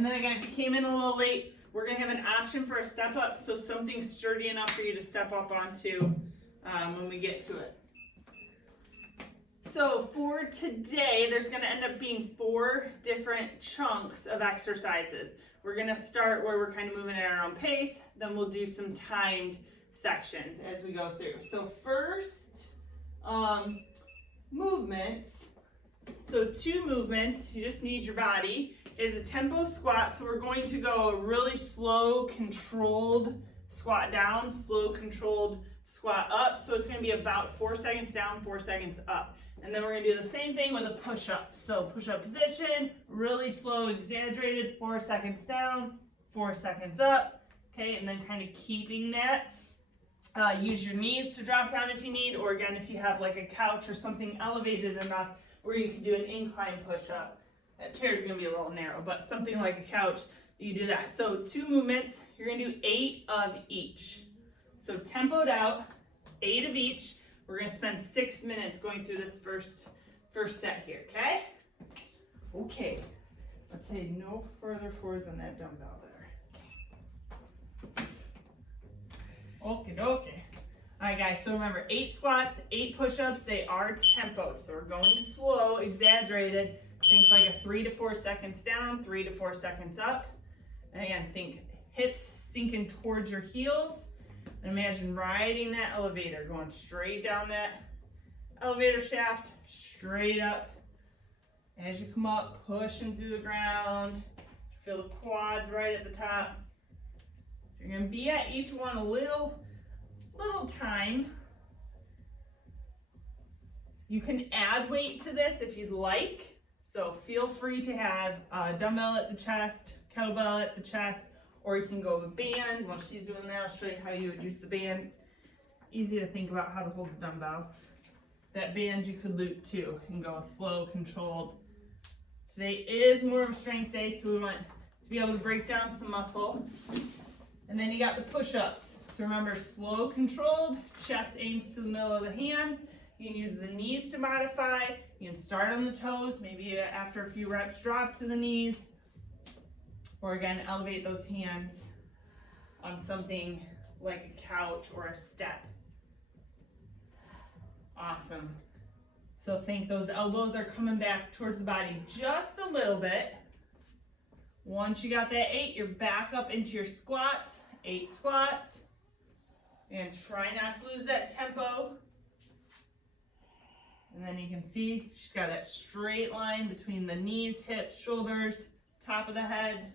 And then again, if you came in a little late, we're gonna have an option for a step up, so something sturdy enough for you to step up onto when we get to it. So for today, there's gonna end up being 4 different chunks of exercises. We're gonna start where we're kind of moving at our own pace, then we'll do some timed sections as we go through. So first, movements. So 2 movements, you just need your body, is a tempo squat. So we're going to go a really slow, controlled squat down, slow, controlled squat up. So it's gonna be about 4 seconds down, 4 seconds up. And then we're gonna do the same thing with a push-up. So push-up position, really slow, exaggerated, 4 seconds down, 4 seconds up. Okay, and then kind of keeping that. Use your knees to drop down if you need, or again, if you have like a couch or something elevated enough where you can do an incline push-up. That chair is gonna be a little narrow, but something like a couch, you do that. So 2 movements, you're gonna do 8 of each. So tempoed out, 8 of each. We're gonna spend 6 minutes going through this first set here, okay? Okay, let's say no further forward than that dumbbell there. Okay, okay. All right, guys, so remember, 8 squats, 8 push-ups, they are tempoed. So we're going slow, exaggerated. Think like a 3 to 4 seconds down, 3 to 4 seconds up. And again, think hips sinking towards your heels. And imagine riding that elevator, going straight down that elevator shaft, straight up. As you come up, pushing through the ground. Feel the quads right at the top. You're gonna be at each one a little time. You can add weight to this if you'd like. So feel free to have a dumbbell at the chest, kettlebell at the chest, or you can go with a band. While she's doing that, I'll show you how you would use the band. Easy to think about how to hold the dumbbell. That band you could loop too and go slow, controlled. Today is more of a strength day, so we want to be able to break down some muscle. And then you got the push-ups. So remember, slow, controlled, chest aims to the middle of the hands. You can use the knees to modify. You can start on the toes, maybe after a few reps, drop to the knees. Or again, elevate those hands on something like a couch or a step. Awesome. So think those elbows are coming back towards the body just a little bit. Once you got that 8, you're back up into your squats, 8 squats. And try not to lose that tempo. And then you can see she's got that straight line between the knees, hips, shoulders, top of the head.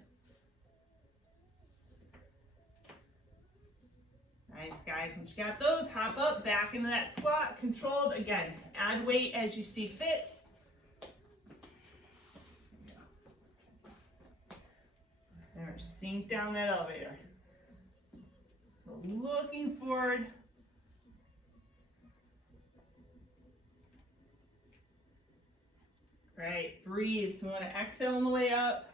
Nice, guys. Once you got those, hop up, back into that squat, controlled. Again, add weight as you see fit. And sink down that elevator. So looking forward. Right, breathe. So we want to exhale on the way up.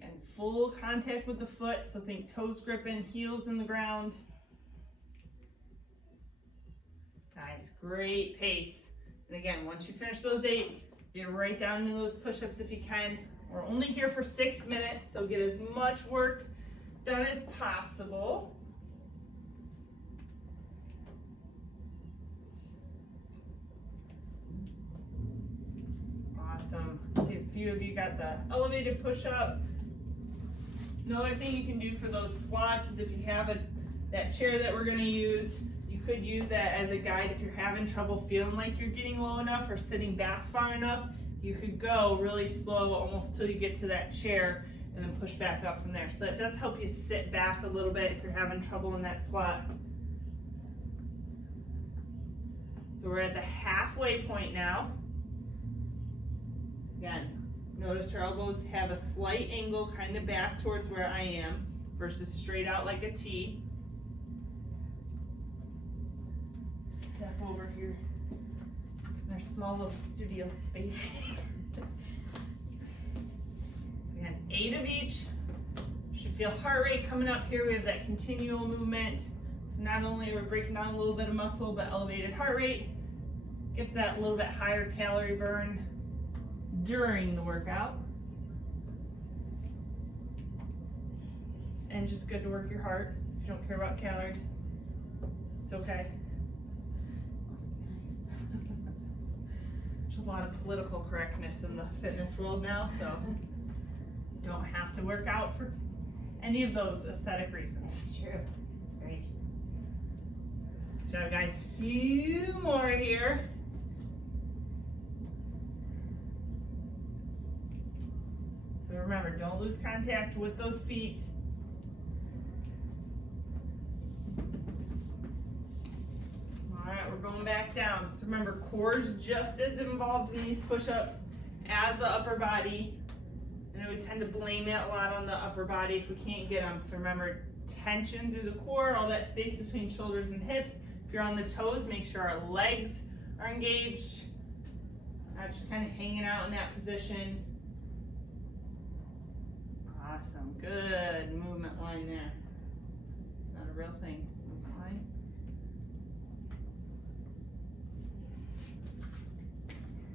And full contact with the foot. So think toes gripping, heels in the ground. Nice, great pace. And again, once you finish those 8, get right down into those push-ups if you can. We're only here for 6 minutes, so get as much work done as possible. Awesome. See, a few of you got the elevated push-up. Another thing you can do for those squats is if you have that chair that we're going to use, you could use that as a guide if you're having trouble feeling like you're getting low enough or sitting back far enough. You could go really slow almost till you get to that chair and then push back up from there. So that does help you sit back a little bit if you're having trouble in that squat. So we're at the halfway point now. Again, notice her elbows have a slight angle kind of back towards where I am versus straight out like a T. Step over here in our small little studio space. Again, 8 of each. You should feel heart rate coming up here. We have that continual movement. So not only are we breaking down a little bit of muscle, but elevated heart rate gets that little bit higher calorie burn during the workout. Sometimes just good to work your heart if you don't care about calories. It's okay. There's a lot of political correctness in the fitness world now, so you don't have to work out for any of those aesthetic reasons. That's true. That's great. Good job, guys. Few more here. So remember, don't lose contact with those feet. All right, we're going back down. So remember, core is just as involved in these push-ups as the upper body. I know we tend to blame it a lot on the upper body if we can't get them. So remember, tension through the core, all that space between shoulders and hips. If you're on the toes, make sure our legs are engaged. Not just kind of hanging out in that position. Awesome, good movement line there. It's not a real thing. Movement line.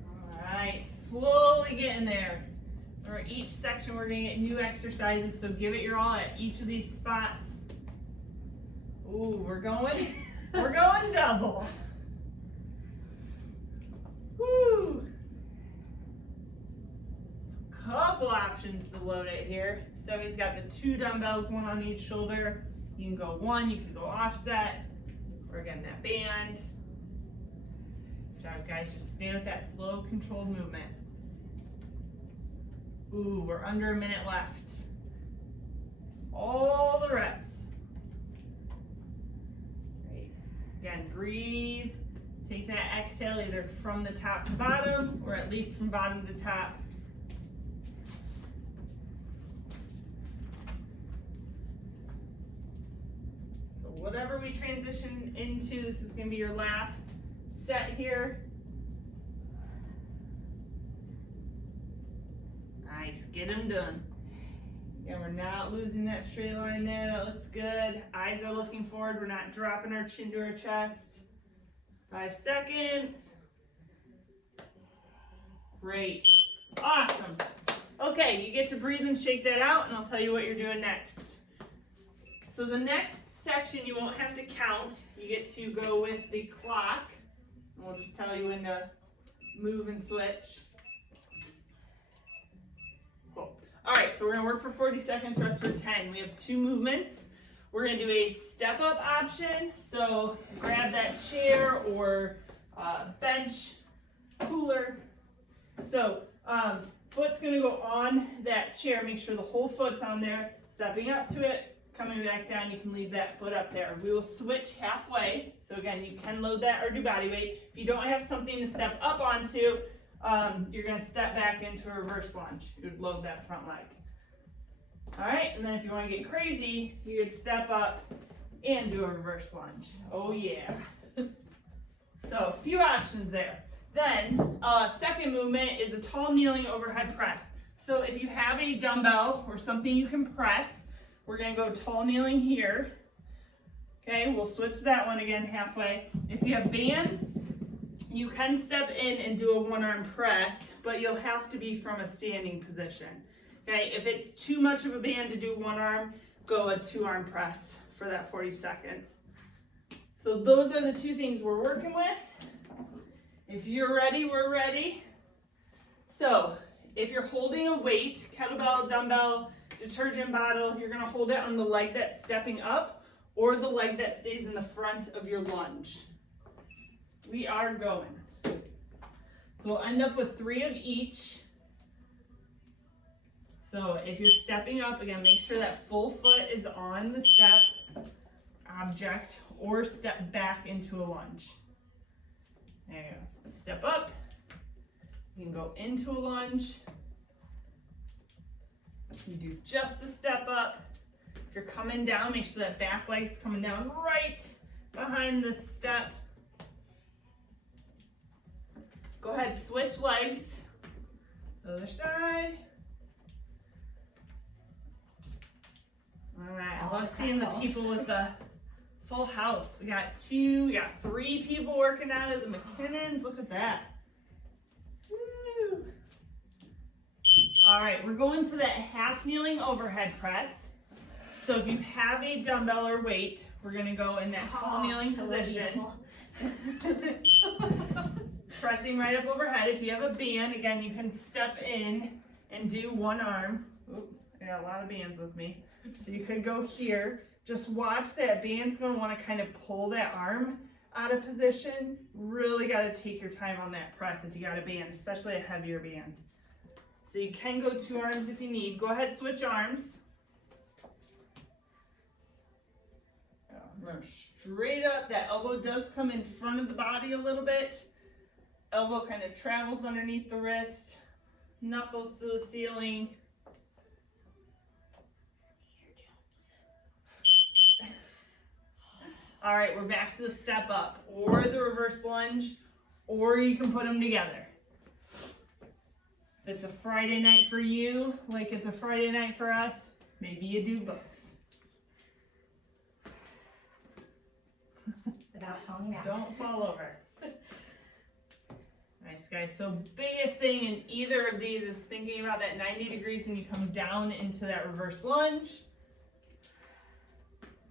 All right, slowly getting there. For each section, we're gonna get new exercises, so give it your all at each of these spots. Ooh, we're going double. Woo! Couple options to load it here. Steffi's got the 2 dumbbells, 1 on each shoulder. You can go 1, you can go offset, or again that band. Good job, guys. Just stay with that slow, controlled movement. Ooh, we're under a minute left. All the reps. Great. Again, breathe. Take that exhale either from the top to bottom, or at least from bottom to top. Whatever we transition into, this is going to be your last set here. Nice, get them done. Yeah, we're not losing that straight line there. That looks good. Eyes are looking forward. We're not dropping our chin to our chest. 5 seconds. Great. Awesome. Okay, you get to breathe and shake that out, and I'll tell you what you're doing next. So the next section, you won't have to count. You get to go with the clock. And we'll just tell you when to move and switch. Cool. All right, so we're gonna work for 40 seconds, rest for 10. We have 2 movements. We're gonna do a step up option. So grab that chair or bench, cooler. So foot's gonna go on that chair. Make sure the whole foot's on there. Stepping up to it. Coming back down, you can leave that foot up there. We will switch halfway. So again, you can load that or do body weight. If you don't have something to step up onto, you're gonna step back into a reverse lunge. You would load that front leg. All right, and then if you wanna get crazy, you could step up and do a reverse lunge. Oh yeah. So a few options there. Then, second movement is a tall kneeling overhead press. So if you have a dumbbell or something you can press, we're gonna go tall kneeling here. Okay, we'll switch that one again halfway. If you have bands, you can step in and do a 1-arm press, but you'll have to be from a standing position. Okay, if it's too much of a band to do 1 arm, go a 2-arm press for that 40 seconds. So those are the 2 things we're working with. If you're ready, we're ready. So if you're holding a weight, kettlebell, dumbbell, detergent bottle, you're gonna hold it on the leg that's stepping up or the leg that stays in the front of your lunge. We are going. So we'll end up with 3 of each. So if you're stepping up, again, make sure that full foot is on the step object or step back into a lunge. There you go. So step up. You can go into a lunge. You do just the step up. If you're coming down, make sure that back leg's coming down right behind the step. Go ahead, switch legs. Other side. All right, I love seeing the people with the full house. We got 3 people working out of the McKinnons. Look at that. Woo. All right, we're going to that half kneeling overhead press. So if you have a dumbbell or weight, we're gonna go in that tall kneeling position. Pressing right up overhead. If you have a band, again, you can step in and do one arm. Oop, I got a lot of bands with me. So you could go here. Just watch that band's gonna wanna kind of pull that arm out of position. Really gotta take your time on that press if you got a band, especially a heavier band. So you can go 2 arms if you need. Go ahead, switch arms. Remember, straight up, that elbow does come in front of the body a little bit. Elbow kind of travels underneath the wrist, knuckles to the ceiling. All right, we're back to the step up or the reverse lunge, or you can put them together. If it's a Friday night for you, like it's a Friday night for us, maybe you do both. Without falling out. Don't fall over. Nice, guys. So biggest thing in either of these is thinking about that 90 degrees when you come down into that reverse lunge.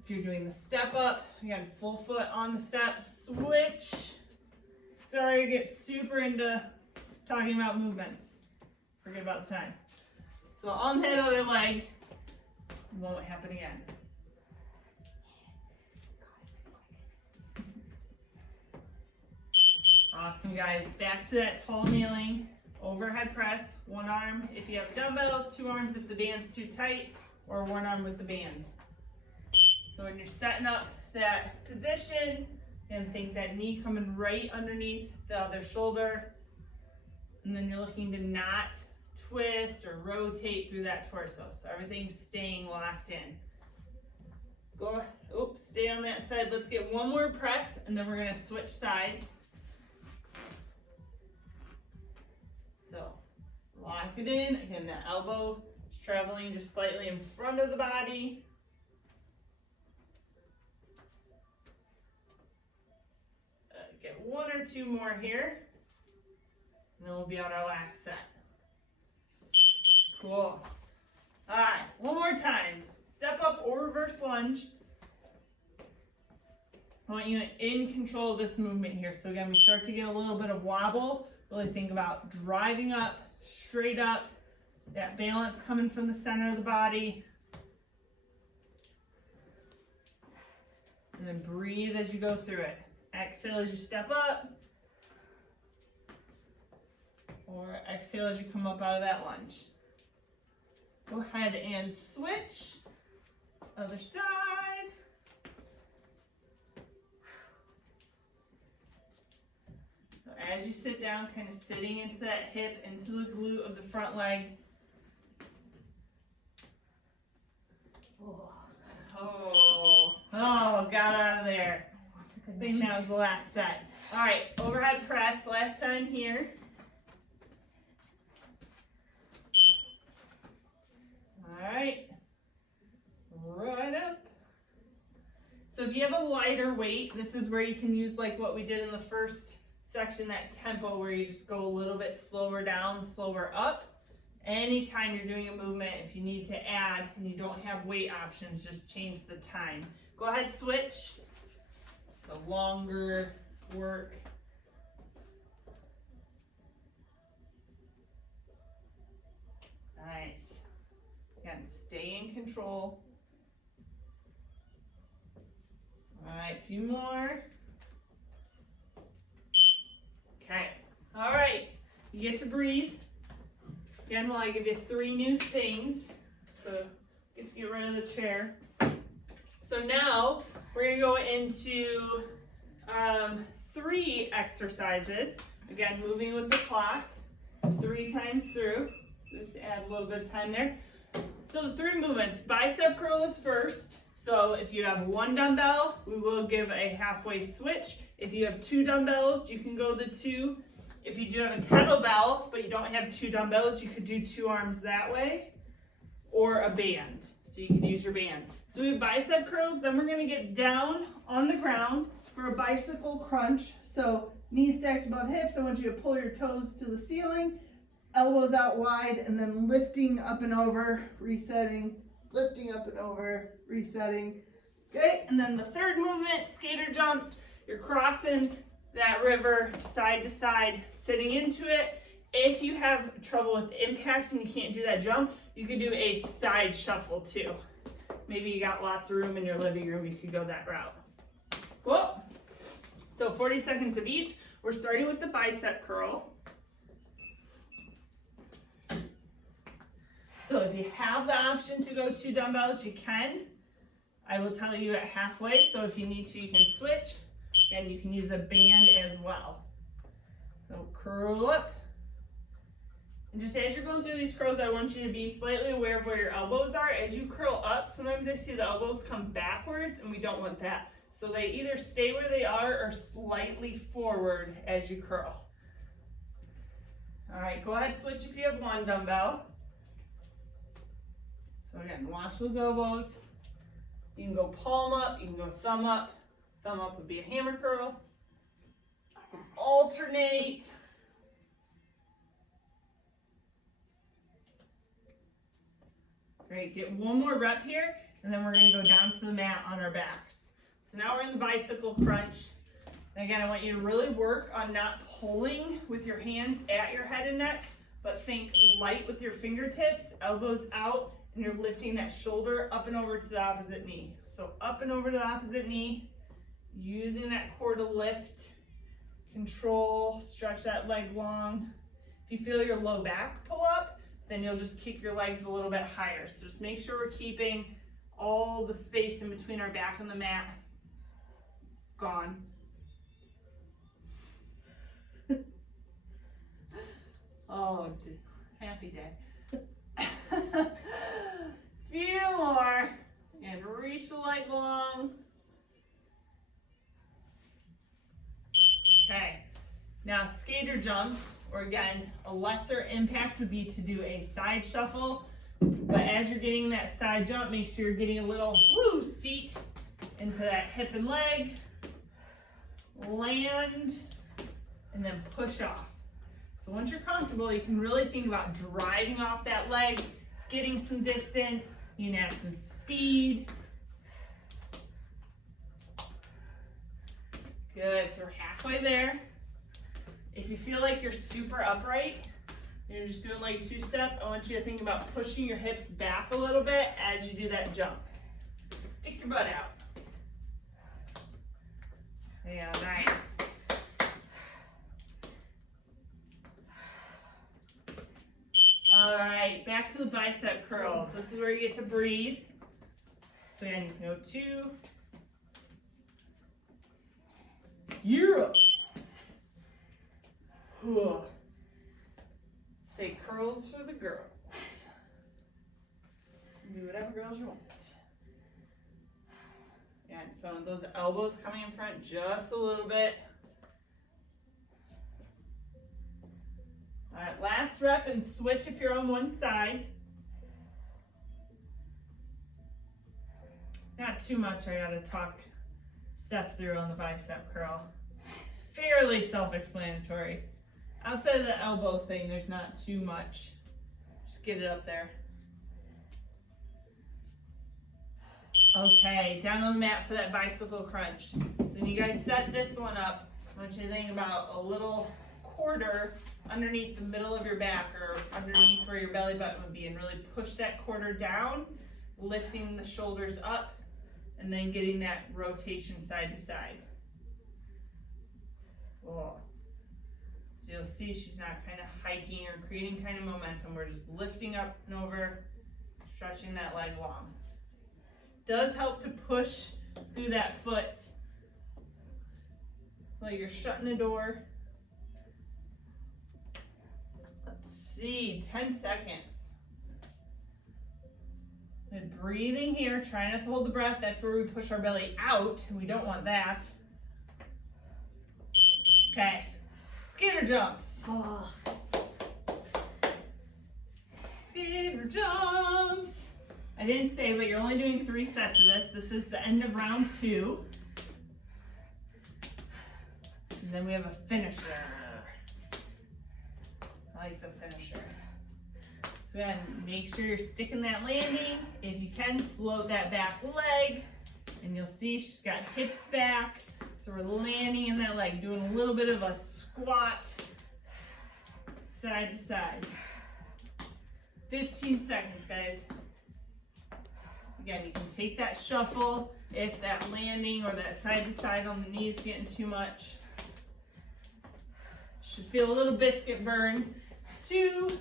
If you're doing the step up, again, full foot on the step, switch. Sorry to get super into talking about movements. Forget about the time. So on that other leg, won't happen again. Awesome, guys. Back to that tall kneeling, overhead press, 1 arm if you have a dumbbell, 2 arms if the band's too tight, or 1 arm with the band. So when you're setting up that position, and think that knee coming right underneath the other shoulder, and then you're looking to not twist or rotate through that torso. So everything's staying locked in. Go, oops, stay on that side. Let's get 1 more press, and then we're gonna switch sides. So lock it in. Again, the elbow is traveling just slightly in front of the body. Get 1 or 2 more here. And then we'll be on our last set. Cool. All right, 1 more time. Step up or reverse lunge. I want you in control of this movement here. So again, we start to get a little bit of wobble. Really think about driving up, straight up, that balance coming from the center of the body. And then breathe as you go through it. Exhale as you step up. Or exhale as you come up out of that lunge. Go ahead and switch. Other side. So as you sit down, kind of sitting into that hip, into the glute of the front leg. Oh, got out of there. I think that was the last set. All right, overhead press, last time here. All right, right up. So if you have a lighter weight, this is where you can use like what we did in the first section, that tempo where you just go a little bit slower down, slower up. Anytime you're doing a movement, if you need to add and you don't have weight options, just change the time. Go ahead, switch. So longer work. Nice. Again, stay in control. All right, a few more. Okay. All right, you get to breathe. Again, while I give you 3 new things. So get to get rid of the chair. So now we're gonna go into 3 exercises. Again, moving with the clock 3 times through. Just to add a little bit of time there. So the 3 movements, bicep curl is first. So if you have 1 dumbbell, we will give a halfway switch. If you have 2 dumbbells, you can go the 2. If you do have a kettlebell, but you don't have 2 dumbbells, you could do 2 arms that way, or a band. So you can use your band. So we have bicep curls, then we're gonna get down on the ground for a bicycle crunch. So knees stacked above hips, I want you to pull your toes to the ceiling, elbows out wide, and then lifting up and over, resetting, lifting up and over, resetting. Okay, and then the third movement, skater jumps. You're crossing that river side to side, sitting into it. If you have trouble with impact and you can't do that jump, you could do a side shuffle too. Maybe you got lots of room in your living room, you could go that route. Cool. So 40 seconds of each. We're starting with the bicep curl. So if you have the option to go 2 dumbbells, you can. I will tell you at halfway, so if you need to, you can switch. And you can use a band as well. So curl up. And just as you're going through these curls, I want you to be slightly aware of where your elbows are. As you curl up, sometimes I see the elbows come backwards, and we don't want that. So they either stay where they are or slightly forward as you curl. All right, go ahead, switch if you have 1 dumbbell. So again, watch those elbows. You can go palm up, you can go thumb up. Thumb up would be a hammer curl. Alternate. Great, get 1 more rep here, and then we're gonna go down to the mat on our backs. So now we're in the bicycle crunch. And again, I want you to really work on not pulling with your hands at your head and neck, but think light with your fingertips, elbows out, and you're lifting that shoulder up and over to the opposite knee. So up and over to the opposite knee, using that core to lift, control, stretch that leg long. If you feel your low back pull up, then you'll just kick your legs a little bit higher. So just make sure we're keeping all the space in between our back and the mat gone. Oh, happy day. Few more, and reach the leg long. Okay, now skater jumps, or again, a lesser impact would be to do a side shuffle, but as you're getting that side jump, make sure you're getting a little seat into that hip and leg, land, and then push off. So once you're comfortable, you can really think about driving off that leg, getting some distance, you can add some speed. Good, so we're halfway there. If you feel like you're super upright, you're just doing like 2-step, I want you to think about pushing your hips back a little bit as you do that jump. Stick your butt out. Yeah, nice. All right, back to the bicep curls. This is where you get to breathe. So again, you can go 2. Europe. Say curls for the girls. Do whatever girls you want. And so those elbows coming in front just a little bit. All right, last rep and switch if you're on one side. Not too much I gotta talk Steph through on the bicep curl. Fairly self-explanatory. Outside of the elbow thing, there's not too much. Just get it up there. Okay, down on the mat for that bicycle crunch. So when you guys set this one up, I want you to think about a little quarter underneath the middle of your back or underneath where your belly button would be, and really push that quarter down, lifting the shoulders up, and then getting that rotation side to side. Cool. So you'll see she's not kind of hiking or creating kind of momentum. We're just lifting up and over, stretching that leg long. Does help to push through that foot like you're shutting a door. Let's see, 10 seconds. Good breathing here, try not to hold the breath. That's where we push our belly out, and we don't want that. Okay, skater jumps. Oh. Skater jumps. I didn't say, but you're only doing 3 sets of this. This is the end of round 2. And then we have a finisher. I like the finisher. So again, make sure you're sticking that landing. If you can, float that back leg. And you'll see she's got hips back. So we're landing in that leg, doing a little bit of a squat, side to side. 15 seconds, guys. Again, you can take that shuffle if that landing or that side to side on the knee is getting too much. Should feel a little biscuit burn. 2, 1.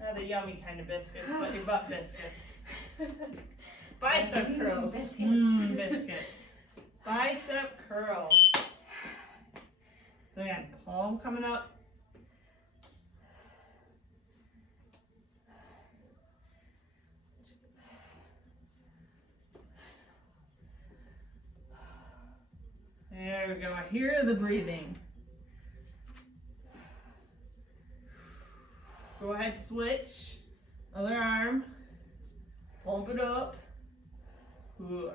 Not the yummy kind of biscuits, but your butt biscuits. Bicep curls. Biscuits. Bicep curls. So again, palm coming up. There we go. I hear the breathing. Go ahead, switch. Other arm. Pump it up. Good.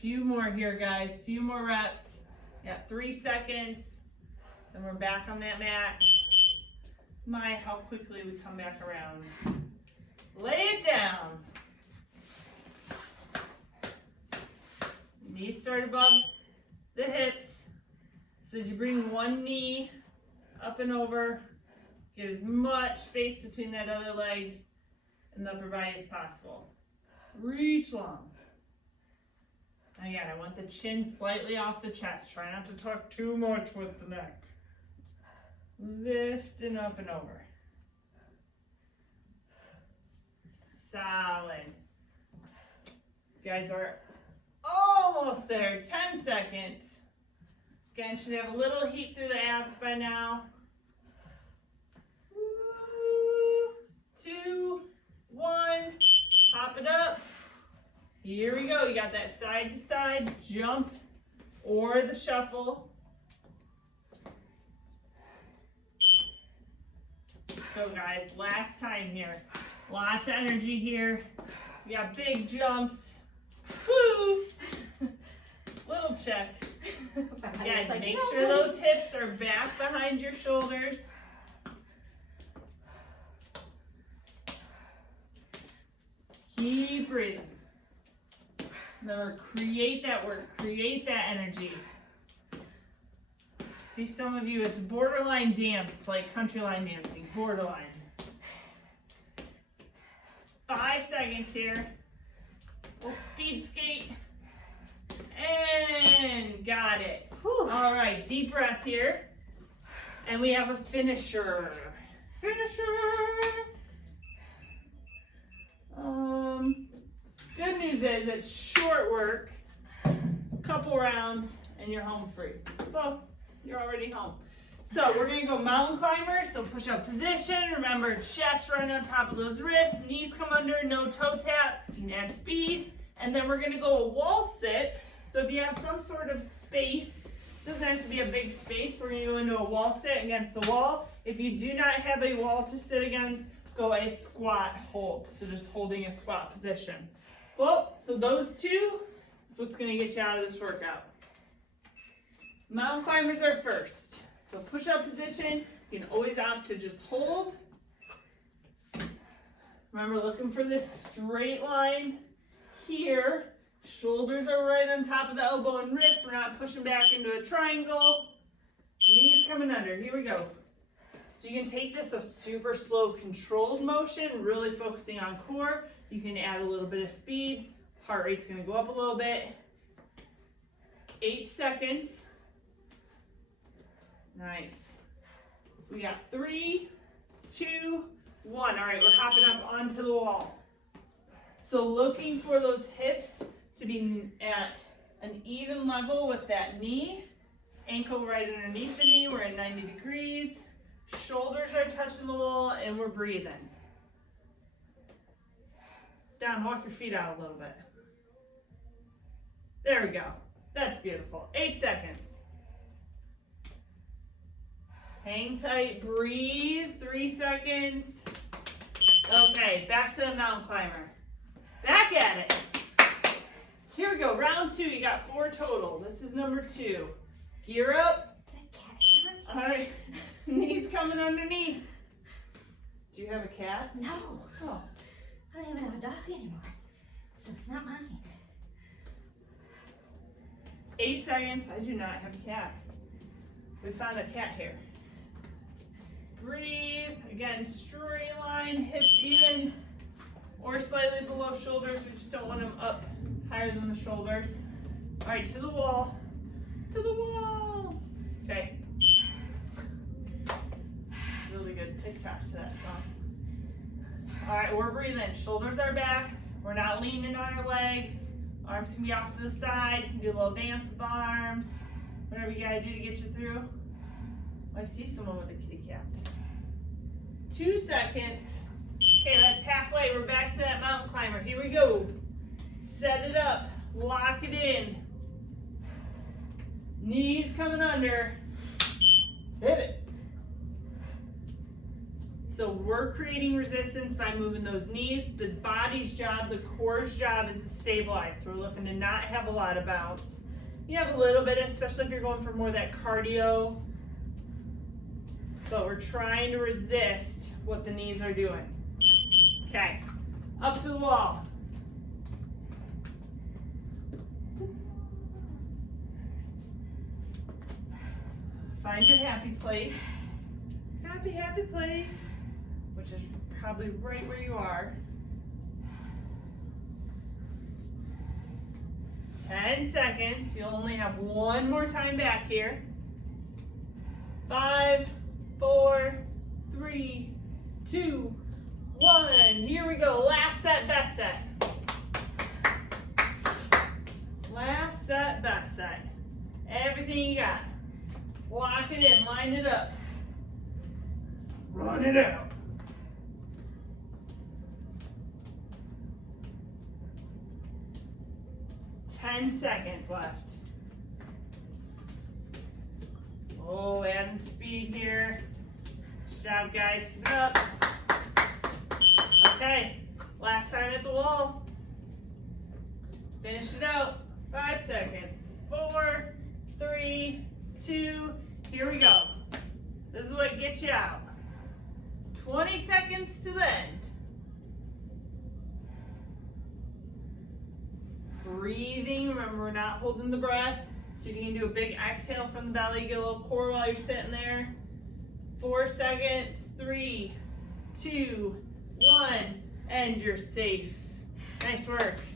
Few more here, guys. Few more reps. Got 3 seconds. Then we're back on that mat. My, how quickly we come back around. Lay it down. Knees start above the hips. So as you bring one knee up and over, get as much space between that other leg and the upper body as possible. Reach long. Again, I want the chin slightly off the chest. Try not to tuck too much with the neck. Lifting up and over. Solid. You guys are almost there. 10 seconds. Again, should have a little heat through the abs by now. 2, 1. Pop it up. Here we go. You got that side to side jump or the shuffle. So guys, last time here. Lots of energy here. We got big jumps. Woo! Little check. Again, like, make no, sure those hips are back behind your shoulders. Keep breathing. Remember, create that work, create that energy. See some of you, it's borderline dance, like country line dancing, borderline. 5 seconds here. We'll speed skate. And got it. Whew. All right, deep breath here. And we have a finisher. Good news is it's short work, couple rounds, and you're home free. Well, you're already home. So we're gonna go mountain climber, so push up position. Remember, chest right on top of those wrists, knees come under, no toe tap, you can add speed. And then we're gonna go a wall sit. So if you have some sort of space, doesn't have to be a big space, we're gonna go into a wall sit against the wall. If you do not have a wall to sit against, go a squat hold. So just holding a squat position. Well, so those two is what's gonna get you out of this workout. Mountain climbers are first. So push up position, you can always opt to just hold. Remember, looking for this straight line here. Shoulders are right on top of the elbow and wrist. We're not pushing back into a triangle. Knees coming under, here we go. So you can take this a super slow controlled motion, really focusing on core. You can add a little bit of speed. Heart rate's gonna go up a little bit. 8 seconds. Nice. We got 3, 2, 1. All right, we're hopping up onto the wall. So looking for those hips to be at an even level with that knee. Ankle right underneath the knee, we're at 90 degrees. Shoulders are touching the wall and we're breathing. Down, walk your feet out a little bit. There we go. That's beautiful. 8 seconds. Hang tight, breathe, 3 seconds. Okay, back to the mountain climber. Back at it. Here we go, round 2, you got 4 total. This is number 2. Gear up. Is that cat hair? All right, knees coming underneath. Do you have a cat? No. Oh. I don't even have a dog anymore. So it's not mine. 8 seconds, I do not have a cat. We found a cat hair. Breathe, again, straight line, hips even, or slightly below shoulders. We just don't want them up higher than the shoulders. All right, to the wall, to the wall. Okay. Really good TikTok to that song. All right, we're breathing. Shoulders are back. We're not leaning on our legs. Arms can be off to the side. You can do a little dance with the arms. Whatever you gotta do to get you through. Oh, I see someone with a kitty cat. 2 seconds. Okay, that's halfway. We're back to that mountain climber. Here we go. Set it up. Lock it in. Knees coming under. Hit it. So we're creating resistance by moving those knees. The body's job, the core's job is to stabilize. So we're looking to not have a lot of bounce. You have a little bit, especially if you're going for more of that cardio. But we're trying to resist what the knees are doing. Okay, up to the wall. Find your happy place. Happy, happy place, which is probably right where you are. 10 seconds. You'll only have one more time back here. 5, 4, 3, 2, 1. Here we go. Last set, best set. Last set, best set. Everything you got. Lock it in, line it up. Run it out. Ten seconds left. Oh, adding speed here. Good job, guys. Keep it up. Okay, last time at the wall. Finish it out. 5 seconds. 4, 3, 2. Here we go. This is what gets you out. 20 seconds to the end. Breathing, remember we're not holding the breath. So you can do a big exhale from the belly, get a little core while you're sitting there. 4 seconds, 3, 2, 1, and you're safe. Nice work.